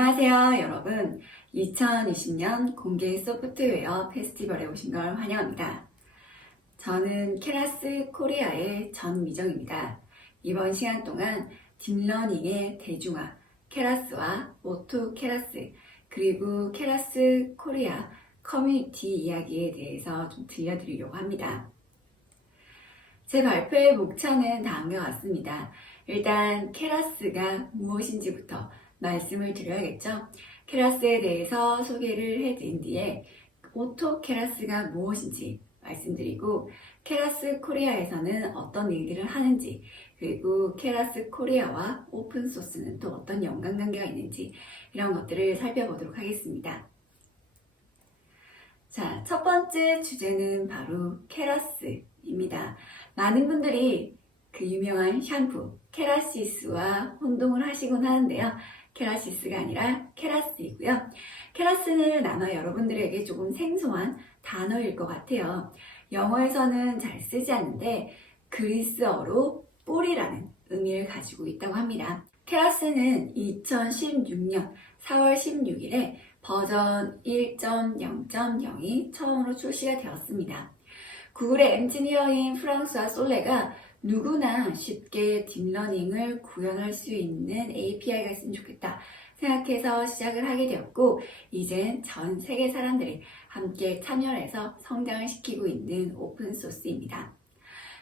안녕하세요, 여러분. 2020년 공개 소프트웨어 페스티벌에 오신 걸 환영합니다. 저는 케라스 코리아의 전미정입니다. 이번 시간 동안 딥러닝의 대중화, 케라스와 오토 케라스, 그리고 케라스 코리아 커뮤니티 이야기에 대해서 좀 들려드리려고 합니다. 제 발표의 목차는 다음과 같습니다. 일단 케라스가 무엇인지부터 말씀을 드려야겠죠. 케라스에 대해서 소개를 해드린 뒤에 오토 케라스가 무엇인지 말씀드리고 케라스 코리아에서는 어떤 일들을 하는지 그리고 케라스 코리아와 오픈소스는 또 어떤 연관관계가 있는지 이런 것들을 살펴보도록 하겠습니다. 자, 첫 번째 주제는 바로 케라스입니다. 많은 분들이 그 유명한 샴푸 케라시스와 혼동을 하시곤 하는데요. 케라시스가 아니라 케라스이고요. 케라스는 아마 여러분들에게 조금 생소한 단어일 것 같아요. 영어에서는 잘 쓰지 않는데 그리스어로 뿌리라는 의미를 가지고 있다고 합니다. 케라스는 2016년 4월 16일에 버전 1.0.0이 처음으로 출시가 되었습니다. 구글의 엔지니어인 프랑스와 솔레가 누구나 쉽게 딥러닝을 구현할 수 있는 API가 있으면 좋겠다 생각해서 시작을 하게 되었고 이젠 전 세계 사람들이 함께 참여해서 성장을 시키고 있는 오픈소스입니다.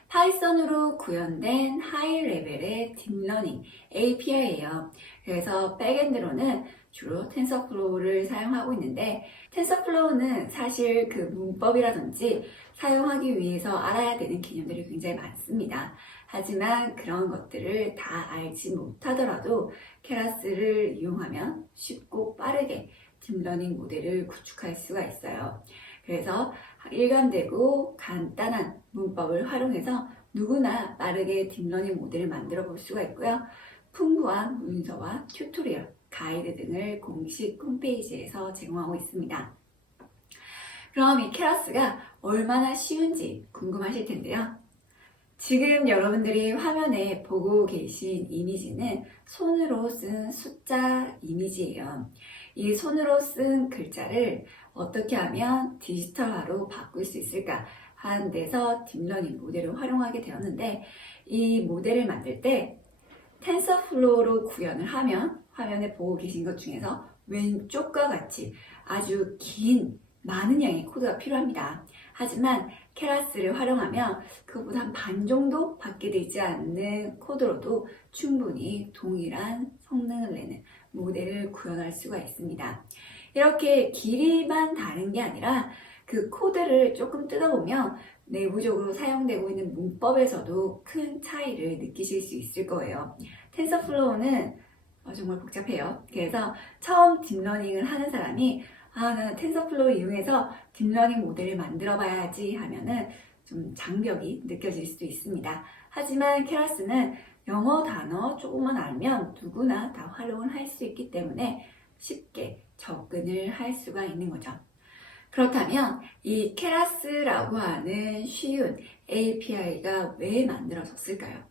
파이썬으로 구현된 하이 레벨의 딥러닝 API예요. 그래서 백엔드로는 주로 텐서플로우를 사용하고 있는데 텐서플로우는 사실 그 문법이라든지 사용하기 위해서 알아야 되는 개념들이 굉장히 많습니다. 하지만 그런 것들을 다 알지 못하더라도 케라스를 이용하면 쉽고 빠르게 딥러닝 모델을 구축할 수가 있어요. 그래서 일관되고 간단한 문법을 활용해서 누구나 빠르게 딥러닝 모델을 만들어 볼 수가 있고요. 풍부한 문서와 튜토리얼, 가이드 등을 공식 홈페이지에서 제공하고 있습니다. 그럼 이 케라스가 얼마나 쉬운지 궁금하실 텐데요. 지금 여러분들이 화면에 보고 계신 이미지는 손으로 쓴 숫자 이미지예요. 이 손으로 쓴 글자를 어떻게 하면 디지털화로 바꿀 수 있을까 하는 데서 딥러닝 모델을 활용하게 되었는데 이 모델을 만들 때 텐서플로우로 구현을 하면 화면에 보고 계신 것 중에서 왼쪽과 같이 아주 긴 많은 양의 코드가 필요합니다. 하지만 케라스를 활용하면 그보다 한 반 정도 밖에 되지 않는 코드로도 충분히 동일한 성능을 내는 모델을 구현할 수가 있습니다. 이렇게 길이만 다른 게 아니라 그 코드를 조금 뜯어보면 내부적으로 사용되고 있는 문법에서도 큰 차이를 느끼실 수 있을 거예요. 텐서플로우는 어, 정말 복잡해요. 그래서 처음 딥러닝을 하는 사람이 아, 나는 텐서플로우 이용해서 딥러닝 모델을 만들어 봐야지 하면은 좀 장벽이 느껴질 수도 있습니다. 하지만 케라스는 영어 단어 조금만 알면 누구나 다 활용을 할 수 있기 때문에 쉽게 접근을 할 수가 있는 거죠. 그렇다면 이 케라스라고 하는 쉬운 API가 왜 만들어졌을까요?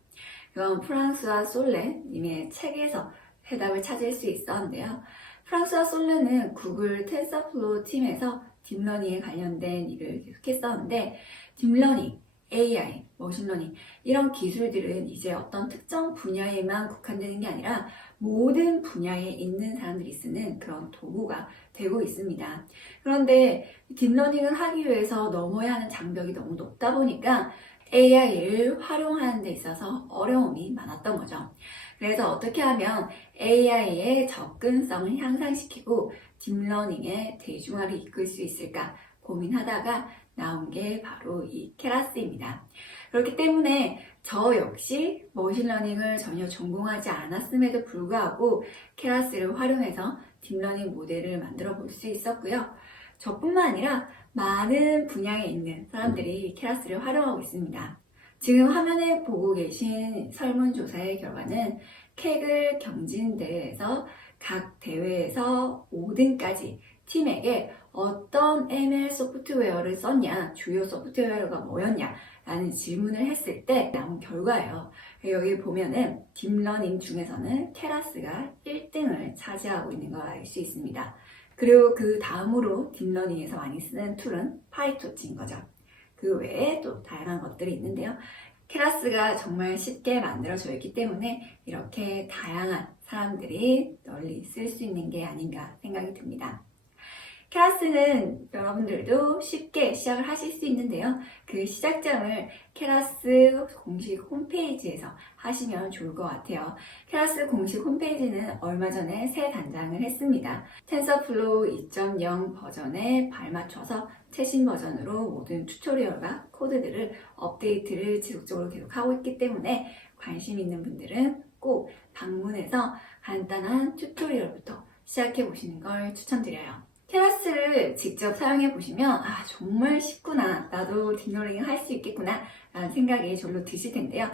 이건 프랑스와 솔레님의 책에서 해답을 찾을 수 있었는데요. 프랑스와 솔레는 구글 텐서플로우 팀에서 딥러닝에 관련된 일을 계속했었는데 딥러닝, AI, 머신러닝 이런 기술들은 이제 어떤 특정 분야에만 국한되는 게 아니라 모든 분야에 있는 사람들이 쓰는 그런 도구가 되고 있습니다. 그런데 딥러닝을 하기 위해서 넘어야 하는 장벽이 너무 높다 보니까 AI를 활용하는 데 있어서 어려움이 많았던 거죠. 그래서 어떻게 하면 AI의 접근성을 향상시키고 딥러닝의 대중화를 이끌 수 있을까 고민하다가 나온 게 바로 이 케라스입니다. 그렇기 때문에 저 역시 머신러닝을 전혀 전공하지 않았음에도 불구하고 케라스를 활용해서 딥러닝 모델을 만들어 볼 수 있었고요. 저뿐만 아니라 많은 분야에 있는 사람들이 케라스를 활용하고 있습니다. 지금 화면에 보고 계신 설문조사의 결과는 케글 경진대회에서 각 대회에서 5등까지 팀에게 어떤 ML 소프트웨어를 썼냐, 주요 소프트웨어가 뭐였냐, 라는 질문을 했을 때 나온 결과예요. 여기 보면은 딥러닝 중에서는 케라스가 1등을 차지하고 있는 걸 알 수 있습니다. 그리고 그 다음으로 딥러닝에서 많이 쓰는 툴은 파이토치인 거죠. 그 외에 또 다양한 것들이 있는데요. 케라스가 정말 쉽게 만들어져 있기 때문에 이렇게 다양한 사람들이 널리 쓸 수 있는 게 아닌가 생각이 듭니다. 케라스는 여러분들도 쉽게 시작을 하실 수 있는데요. 그 시작점을 케라스 공식 홈페이지에서 하시면 좋을 것 같아요. 케라스 공식 홈페이지는 얼마 전에 새 단장을 했습니다. 텐서플로우 2.0 버전에 발맞춰서 최신 버전으로 모든 튜토리얼과 코드들을 업데이트를 지속적으로 계속하고 있기 때문에 관심 있는 분들은 꼭 방문해서 간단한 튜토리얼부터 시작해 보시는 걸 추천드려요. 테라스를 직접 사용해 보시면 아 정말 쉽구나 나도 딥러닝 할수 있겠구나 라는 생각이 절로 드실 텐데요.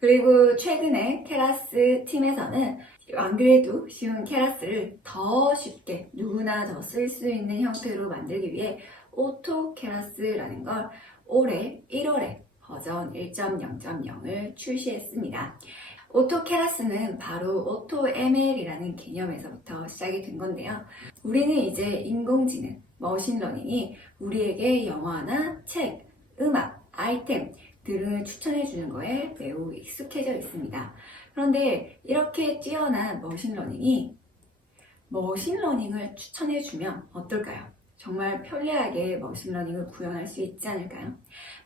그리고 최근에 케라스 팀에서는 안 그래도 쉬운 케라스를 더 쉽게 누구나 더 쓸 수 있는 형태로 만들기 위해 오토 케라스라는 걸 올해 1월에 버전 1.0.0을 출시했습니다. 오토 케라스는 바로 오토 ML이라는 개념에서부터 시작이 된 건데요. 우리는 이제 인공지능, 머신러닝이 우리에게 영화나 책, 음악, 아이템들을 추천해 주는 거에 매우 익숙해져 있습니다. 그런데 이렇게 뛰어난 머신러닝이 머신러닝을 추천해 주면 어떨까요? 정말 편리하게 머신러닝을 구현할 수 있지 않을까요?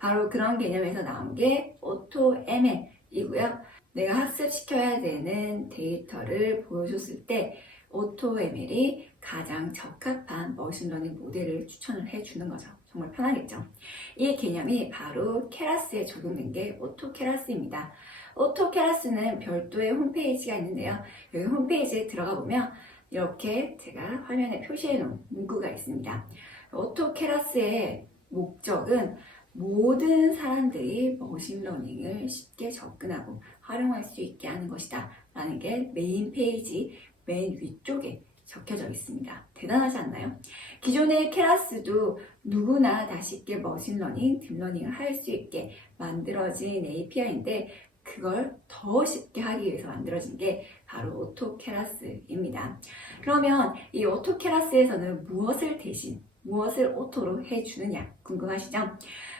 바로 그런 개념에서 나온 게 오토 ML이고요. 내가 학습시켜야 되는 데이터를 보여줬을 때 오토ML이 가장 적합한 머신러닝 모델을 추천을 해주는 거죠. 정말 편하겠죠. 이 개념이 바로 케라스에 적용된 게 오토케라스입니다. 오토케라스는 별도의 홈페이지가 있는데요. 여기 홈페이지에 들어가 보면 이렇게 제가 화면에 표시해 놓은 문구가 있습니다. 오토케라스의 목적은 모든 사람들이 머신러닝을 쉽게 접근하고 활용할 수 있게 하는 것이다. 라는 게 메인 페이지 맨 위쪽에 적혀져 있습니다. 대단하지 않나요? 기존의 케라스도 누구나 다 쉽게 머신러닝, 딥러닝을 할 수 있게 만들어진 API인데 그걸 더 쉽게 하기 위해서 만들어진 게 바로 오토케라스입니다. 그러면 이 오토케라스에서는 무엇을 대신 무엇을 오토로 해주느냐 궁금하시죠?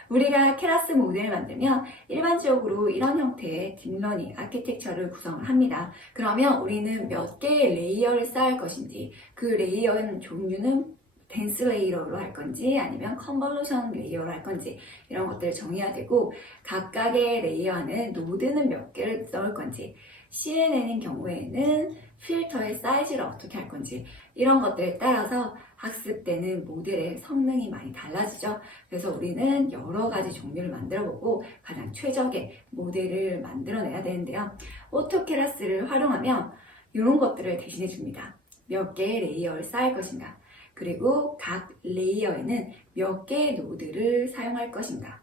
우리가 케라스 모델을 만들면 일반적으로 이런 형태의 딥러닝 아키텍처를 구성을 합니다. 그러면 우리는 몇 개의 레이어를 쌓을 것인지 그 레이어의 종류는 댄스 레이어로 할 건지 아니면 컨볼루션 레이어로 할 건지 이런 것들을 정해야 되고 각각의 레이어 안에 노드는 몇 개를 넣을 건지 CNN인 경우에는 필터의 사이즈를 어떻게 할 건지 이런 것들에 따라서 학습되는 모델의 성능이 많이 달라지죠. 그래서 우리는 여러 가지 종류를 만들어 보고 가장 최적의 모델을 만들어내야 되는데요. 오토케라스를 활용하면 이런 것들을 대신해 줍니다. 몇 개의 레이어를 쌓을 것인가, 그리고 각 레이어에는 몇 개의 노드를 사용할 것인가,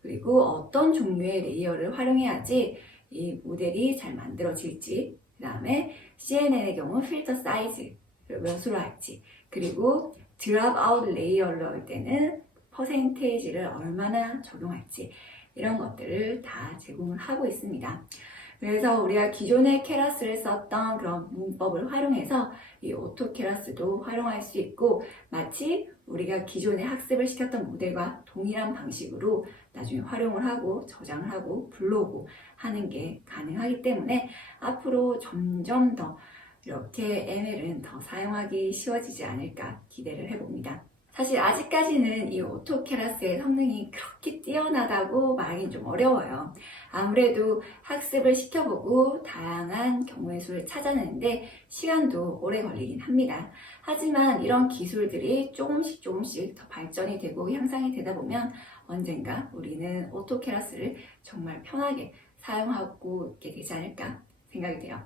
그리고 어떤 종류의 레이어를 활용해야지 이 모델이 잘 만들어질지, 그 다음에 CNN의 경우 필터 사이즈를 몇으로 할지, 그리고 드랍 아웃 레이어를 넣을 때는 퍼센테이지를 얼마나 적용할지 이런 것들을 다 제공을 하고 있습니다. 그래서 우리가 기존의 케라스를 썼던 그런 문법을 활용해서 이 오토 케라스도 활용할 수 있고 마치 우리가 기존에 학습을 시켰던 모델과 동일한 방식으로 나중에 활용을 하고 저장을 하고 불러오고 하는 게 가능하기 때문에 앞으로 점점 더 이렇게 ML은 더 사용하기 쉬워지지 않을까 기대를 해봅니다. 사실 아직까지는 이 오토케라스의 성능이 그렇게 뛰어나다고 말하기 좀 어려워요. 아무래도 학습을 시켜보고 다양한 경우의 수를 찾아내는데 시간도 오래 걸리긴 합니다. 하지만 이런 기술들이 조금씩 조금씩 더 발전이 되고 향상이 되다 보면 언젠가 우리는 오토케라스를 정말 편하게 사용하고 있게 되지 않을까 생각이 돼요.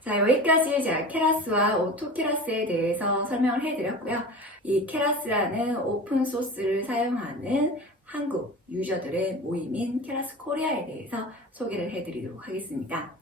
자, 여기까지 제가 케라스와 오토케라스에 대해서 설명을 해드렸고요. 이 케라스라는 오픈소스를 사용하는 한국 유저들의 모임인 케라스 코리아에 대해서 소개를 해드리도록 하겠습니다.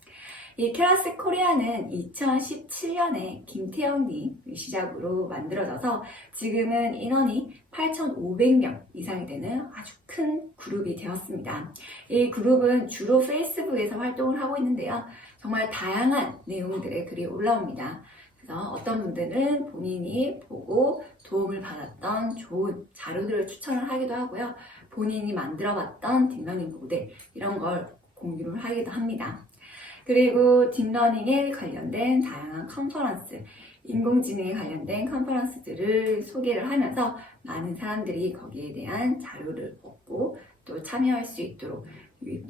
이 케라스 코리아는 2017년에 김태형님 시작으로 만들어져서 지금은 인원이 8,500명 이상이 되는 아주 큰 그룹이 되었습니다. 이 그룹은 주로 페이스북에서 활동을 하고 있는데요. 정말 다양한 내용들의 글이 올라옵니다. 그래서 어떤 분들은 본인이 보고 도움을 받았던 좋은 자료들을 추천을 하기도 하고요. 본인이 만들어 봤던 딥러닝 모델 이런 걸 공유를 하기도 합니다. 그리고 딥러닝에 관련된 다양한 컨퍼런스, 인공지능에 관련된 컨퍼런스들을 소개를 하면서 많은 사람들이 거기에 대한 자료를 얻고 또 참여할 수 있도록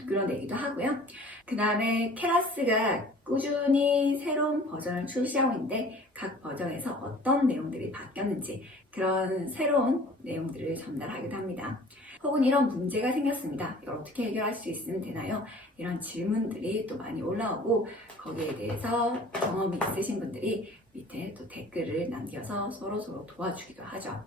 끌어내기도 하고요. 그 다음에 케라스가 꾸준히 새로운 버전을 출시하고 있는데 각 버전에서 어떤 내용들이 바뀌었는지 그런 새로운 내용들을 전달하기도 합니다. 혹은 이런 문제가 생겼습니다. 이걸 어떻게 해결할 수 있으면 되나요? 이런 질문들이 또 많이 올라오고 거기에 대해서 경험이 있으신 분들이 밑에 또 댓글을 남겨서 서로 서로 도와주기도 하죠.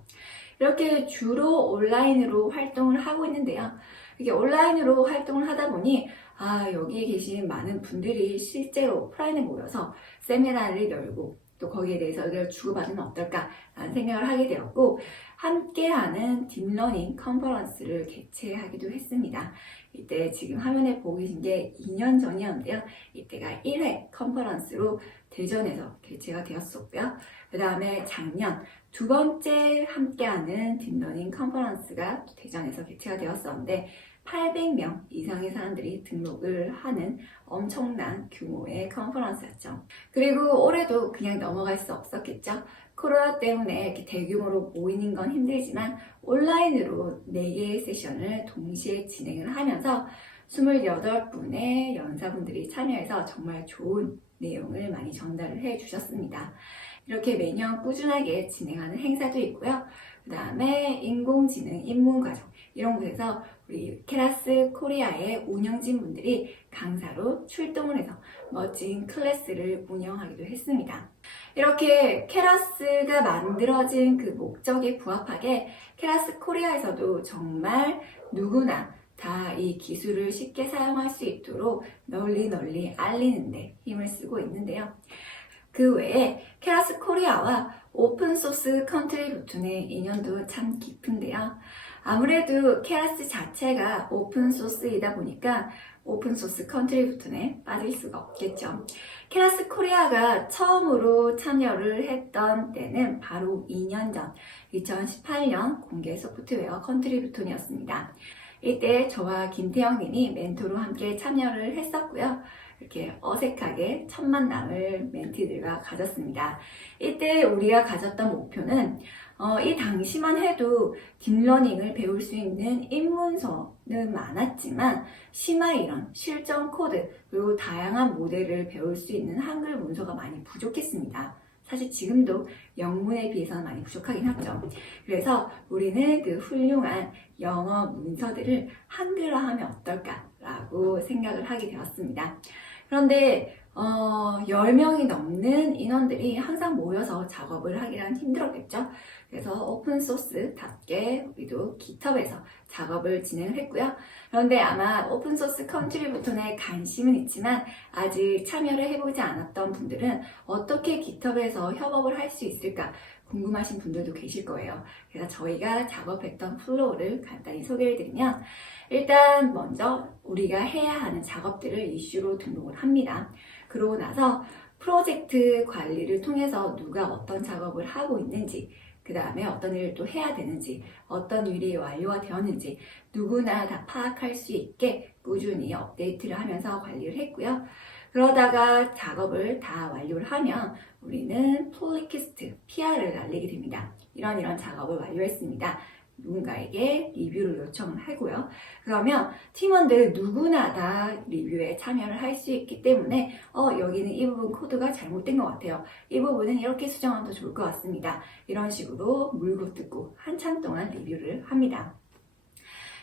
이렇게 주로 온라인으로 활동을 하고 있는데요. 이게 온라인으로 활동을 하다 보니 아 여기 계신 많은 분들이 실제로 오프라인에 모여서 세미나를 열고 또 거기에 대해서 의견을 주고받으면 어떨까라는 생각을 하게 되었고 함께하는 딥러닝 컨퍼런스를 개최하기도 했습니다. 이때 지금 화면에 보고 계신 게 2년 전이었는데요. 이때가 1회 컨퍼런스로 대전에서 개최가 되었었고요. 그 다음에 작년 두 번째 함께하는 딥러닝 컨퍼런스가 대전에서 개최가 되었었는데 800명 이상의 사람들이 등록을 하는 엄청난 규모의 컨퍼런스였죠. 그리고 올해도 그냥 넘어갈 수 없었겠죠. 코로나 때문에 이렇게 대규모로 모이는 건 힘들지만 온라인으로 4개의 세션을 동시에 진행을 하면서 28분의 연사분들이 참여해서 정말 좋은 내용을 많이 전달을 해 주셨습니다. 이렇게 매년 꾸준하게 진행하는 행사도 있고요. 그 다음에 인공지능 입문과정 이런 곳에서 우리 케라스 코리아의 운영진 분들이 강사로 출동을 해서 멋진 클래스를 운영하기도 했습니다. 이렇게 케라스가 만들어진 그 목적에 부합하게 케라스 코리아에서도 정말 누구나 다 이 기술을 쉽게 사용할 수 있도록 널리 널리 알리는데 힘을 쓰고 있는데요. 그 외에 케라스 코리아와 오픈소스 컨트리부튼의 인연도 참 깊은데요. 아무래도 케라스 자체가 오픈소스이다 보니까 오픈소스 컨트리 부튼에 빠질 수가 없겠죠. 케라스 코리아가 처음으로 참여를 했던 때는 바로 2년 전 2018년 공개 소프트웨어 컨트리부톤이었습니다. 이때 저와 김태영 님이 멘토로 함께 참여를 했었고요. 이렇게 어색하게 첫 만남을 멘티들과 가졌습니다. 이때 우리가 가졌던 목표는 어, 이 당시만 해도 딥러닝을 배울 수 있는 입문서는 많았지만 심화 이론, 실전 코드, 그리고 다양한 모델을 배울 수 있는 한글 문서가 많이 부족했습니다. 사실 지금도 영문에 비해서는 많이 부족하긴 하죠. 그래서 우리는 그 훌륭한 영어 문서들을 한글화하면 어떨까라고 생각을 하게 되었습니다. 그런데 어, 10명이 넘는 인원들이 항상 모여서 작업을 하기란 힘들었겠죠. 그래서 오픈소스답게 우리도 깃허브에서 작업을 진행을 했고요. 그런데 아마 오픈소스 컨트리부터의 관심은 있지만 아직 참여를 해보지 않았던 분들은 어떻게 깃허브에서 협업을 할 수 있을까 궁금하신 분들도 계실 거예요. 그래서 저희가 작업했던 플로우를 간단히 소개를 드리면 일단 먼저 우리가 해야 하는 작업들을 이슈로 등록을 합니다. 그러고 나서 프로젝트 관리를 통해서 누가 어떤 작업을 하고 있는지 그 다음에 어떤 일을 또 해야 되는지, 어떤 일이 완료가 되었는지 누구나 다 파악할 수 있게 꾸준히 업데이트를 하면서 관리를 했고요. 그러다가 작업을 다 완료를 하면 우리는 폴리키스트, PR을 날리게 됩니다. 이런 이런 작업을 완료했습니다. 누군가에게 리뷰를 요청을 하고요. 그러면 팀원들 누구나 다 리뷰에 참여를 할 수 있기 때문에 어 여기는 이 부분 코드가 잘못된 것 같아요. 이 부분은 이렇게 수정하면 더 좋을 것 같습니다. 이런 식으로 물고 뜯고 한참 동안 리뷰를 합니다.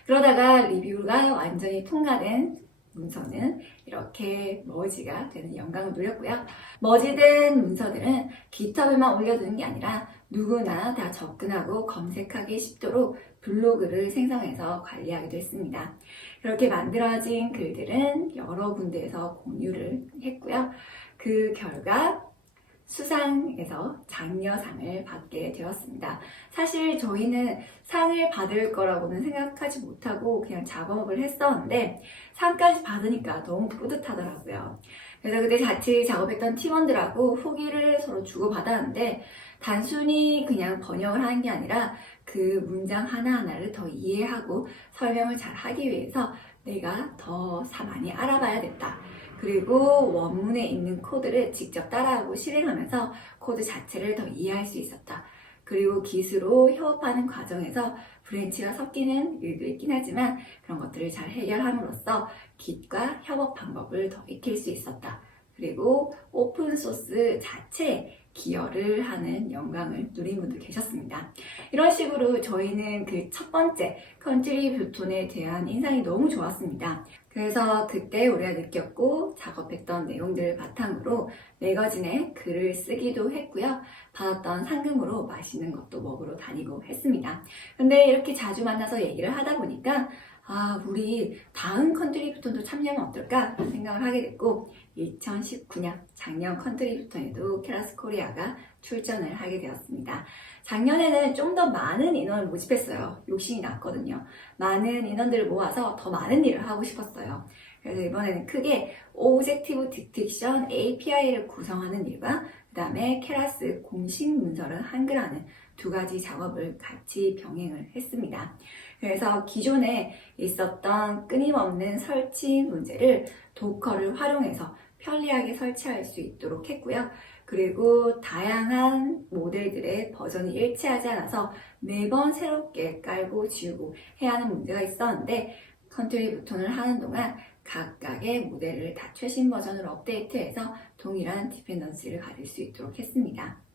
그러다가 리뷰가 완전히 통과된 문서는 이렇게 머지가 되는 영광을 누렸고요. 머지된 문서들은 깃허브에만 올려두는 게 아니라 누구나 다 접근하고 검색하기 쉽도록 블로그를 생성해서 관리하기도 했습니다. 그렇게 만들어진 글들은 여러 군데에서 공유를 했고요. 그 결과 수상에서 장려상을 받게 되었습니다. 사실 저희는 상을 받을 거라고는 생각하지 못하고 그냥 작업을 했었는데 상까지 받으니까 너무 뿌듯하더라고요. 그래서 그때 같이 작업했던 팀원들하고 후기를 서로 주고받았는데 단순히 그냥 번역을 하는 게 아니라 그 문장 하나하나를 더 이해하고 설명을 잘 하기 위해서 내가 더 많이 알아봐야겠다. 그리고 원문에 있는 코드를 직접 따라하고 실행하면서 코드 자체를 더 이해할 수 있었다. 그리고 기수로 협업하는 과정에서 브랜치가 섞이는 일도 있긴 하지만 그런 것들을 잘 해결함으로써 깃과 협업 방법을 더 익힐 수 있었다. 그리고 오픈소스 자체에 기여를 하는 영광을 누린 분도 계셨습니다. 이런 식으로 저희는 그 첫 번째 컨트리뷰톤에 대한 인상이 너무 좋았습니다. 그래서 그때 우리가 느꼈고 작업했던 내용들을 바탕으로 매거진에 글을 쓰기도 했고요. 받았던 상금으로 맛있는 것도 먹으러 다니고 했습니다. 근데 이렇게 자주 만나서 얘기를 하다 보니까 아, 우리 다음 컨트리뷰톤도 참여하면 어떨까 생각을 하게 됐고 2019년 작년 컨트리뷰톤에도 캐라스 코리아가 출전을 하게 되었습니다. 작년에는 좀 더 많은 인원을 모집했어요. 욕심이 났거든요. 많은 인원들을 모아서 더 많은 일을 하고 싶었어요. 그래서 이번에는 크게 오브젝티브 디텍션 API를 구성하는 일과 그 다음에 캐라스 공식 문서를 한글화하는 두 가지 작업을 같이 병행을 했습니다. 그래서 기존에 있었던 끊임없는 설치 문제를 도커를 활용해서 편리하게 설치할 수 있도록 했고요. 그리고 다양한 모델들의 버전이 일치하지 않아서 매번 새롭게 깔고 지우고 해야 하는 문제가 있었는데 컨트리부톤을 하는 동안 각각의 모델을 다 최신 버전으로 업데이트해서 동일한 디펜던시를 가질 수 있도록 했습니다.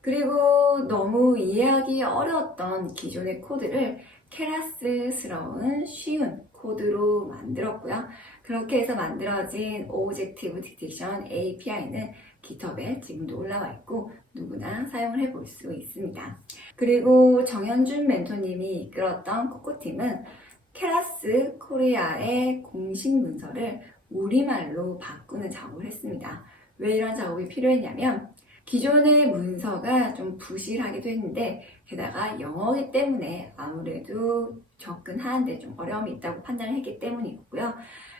그리고 너무 이해하기 어려웠던 기존의 코드를 캐라스스러운 쉬운 코드로 만들었고요. 그렇게 해서 만들어진 Objective Detection API는 GitHub에 지금도 올라와 있고 누구나 사용을 해볼 수 있습니다. 그리고 정현준 멘토님이 이끌었던 코코팀은 캐라스 코리아의 공식 문서를 우리말로 바꾸는 작업을 했습니다. 왜 이런 작업이 필요했냐면 기존의 문서가 좀 부실하기도 했는데 게다가 영어이기 때문에 아무래도 접근하는데 좀 어려움이 있다고 판단을 했기 때문이었고요.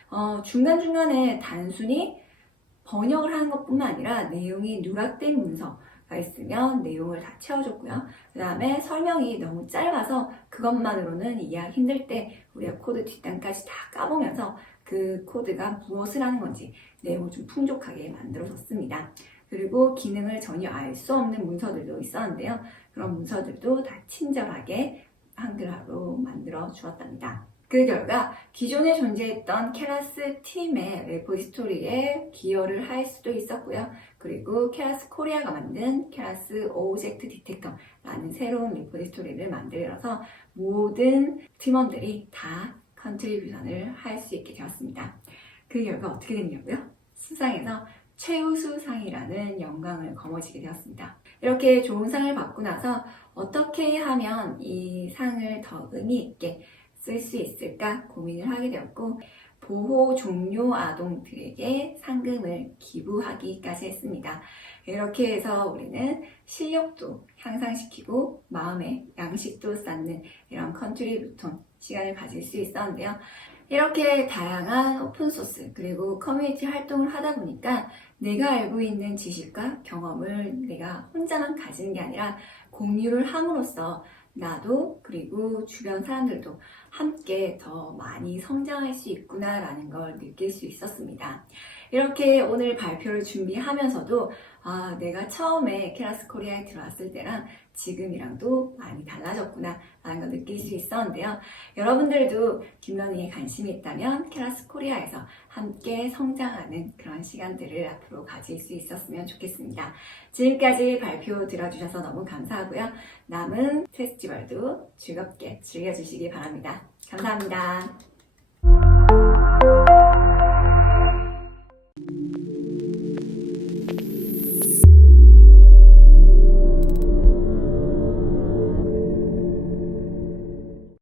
어, 중간중간에 단순히 번역을 하는 것뿐만 아니라 내용이 누락된 문서가 있으면 내용을 다 채워줬고요. 그 다음에 설명이 너무 짧아서 그것만으로는 이해하기 힘들 때 우리가 코드 뒷단까지 다 까보면서 그 코드가 무엇을 하는 건지 내용을 좀 풍족하게 만들어줬습니다. 그리고 기능을 전혀 알 수 없는 문서들도 있었는데요. 그런 문서들도 다 친절하게 한글화로 만들어 주었답니다. 그 결과 기존에 존재했던 캐라스 팀의 레포지토리에 기여를 할 수도 있었고요. 그리고 캐라스 코리아가 만든 캐라스 오브젝트 디텍터라는 새로운 레포지토리를 만들어서 모든 팀원들이 다 컨트리뷰션을 할 수 있게 되었습니다. 그 결과 어떻게 됐냐고요? 수상에서 최우수상이라는 영광을 거머쥐게 되었습니다. 이렇게 좋은 상을 받고 나서 어떻게 하면 이 상을 더 의미 있게 쓸 수 있을까 고민을 하게 되었고 보호 종료 아동들에게 상금을 기부하기까지 했습니다. 이렇게 해서 우리는 실력도 향상시키고 마음의 양식도 쌓는 이런 컨트리뷰톤 시간을 가질 수 있었는데요. 이렇게 다양한 오픈소스 그리고 커뮤니티 활동을 하다 보니까 내가 알고 있는 지식과 경험을 내가 혼자만 가지는 게 아니라 공유를 함으로써 나도 그리고 주변 사람들도 함께 더 많이 성장할 수 있구나라는 걸 느낄 수 있었습니다. 이렇게 오늘 발표를 준비하면서도 아, 내가 처음에 캐라스 코리아에 들어왔을 때랑 지금이랑도 많이 달라졌구나 라는 걸 느낄 수 있었는데요. 여러분들도 김런이에 관심이 있다면 캐라스 코리아에서 함께 성장하는 그런 시간들을 앞으로 가질 수 있었으면 좋겠습니다. 지금까지 발표 들어주셔서 너무 감사하고요. 남은 페스티벌도 즐겁게 즐겨주시기 바랍니다. 감사합니다.